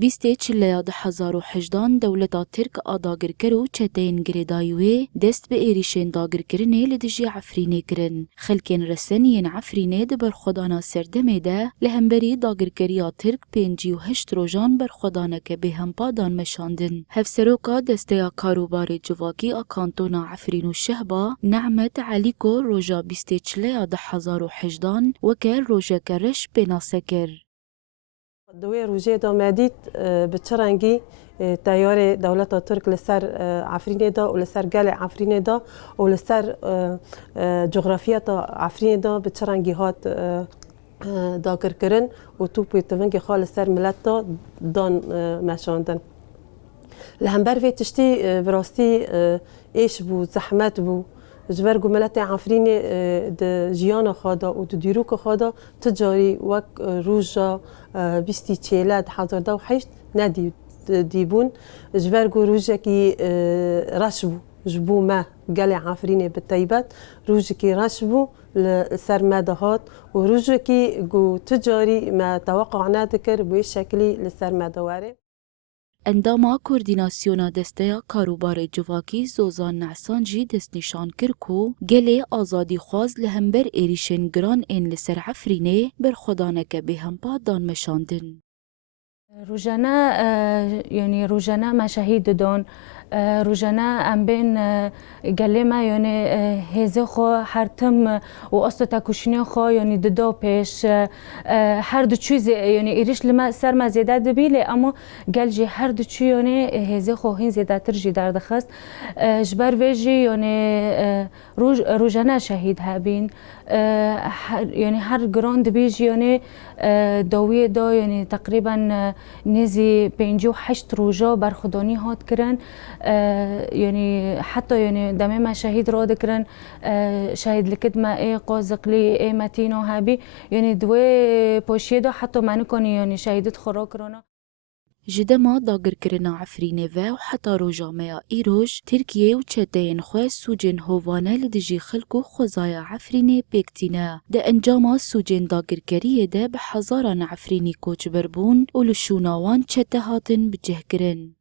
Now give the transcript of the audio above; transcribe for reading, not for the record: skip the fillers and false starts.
بیسته چله ده 2018 دولتا ترک آداگر کرو چتین گریدایوی دست به ایریشن داگر کرنه لدجی عفرینه کرن. خلکن رسنین عفرینه ده برخودانا سردمه ده لهمبری داگر کریا ترک 58 روزان برخودانه که به هم پادان مشاندن. هفسروکا دسته کاروبار جواکی آکانتونا عفرین و شهبا نعمت علیکو روژا بیسته چله ده 2018 وکر روژا کرش بناسه کر. دوی روزه دامدید به چرنگی تیار دولت ترک لسر عفرین دا و لسر گل عفرین دا و لسر جغرافیات عفرین دا به چرنگی هات داگر کرن و تو پیتونگی خال سر ملت دا دان مشاندن. لهمبر وی تشتی براستی ایش بو زحمت بو جبرگو ملت عفرین د جیان خدا و د دیروک خدا تجاری وک روزا بیستی چیلاد 2008 ندی دیبون جبرگو روزا کی رشبو جبو ما قال عفرین بالطیبات روزا کی رشبو لسر مدهات و روزا کی جو تجاری ما توقع نذكر بشكل لسر مدواره. انداما کوردیناسیونا دسته کاروبار جواکی زوزان نعسان جی دست نشان کرکو گله آزادی خواز لهمبر ایریشن گران این لسر عفرینه بر خدانک به هم پادان مشاندن. روزانه یعنی روزانه مشاهید دون روزانه ام بین گله ما یعنی هزه خو هر تم و اصل تکوشنی خو یعنی دو پیش هر دو چیز یعنی ایرش لما سر ما زیاده دبیله اما گلجی هر دو چیز یعنی هزه خو هین زیاده ترجی در دخست جبر ویجی یعنی روزانه شهید هبین یعنی هر گراند بیج یعنی دویه دا یعنی تقریبا نزی 58 روزا برخودانی هات کرن یعنی حتی یعنی دمه ما شهید را دکرن شهید لکد ما ای قازقلی ای متینو هبی یعنی دوی پوشیه دا حتی منو کنی یعنی شهیدت خورا کرانا جدما داگر کرنا عفرینه و حتی روجامه ایروش ترکیه و چتین خواه سوجن هوانه لدجی خلکو خوزای عفرینه بکتینه ده انجام سوجن داگر کریه ده به هزاران عفرینی کوچ بربون و لشوناوان چته هاتن بجه کرن.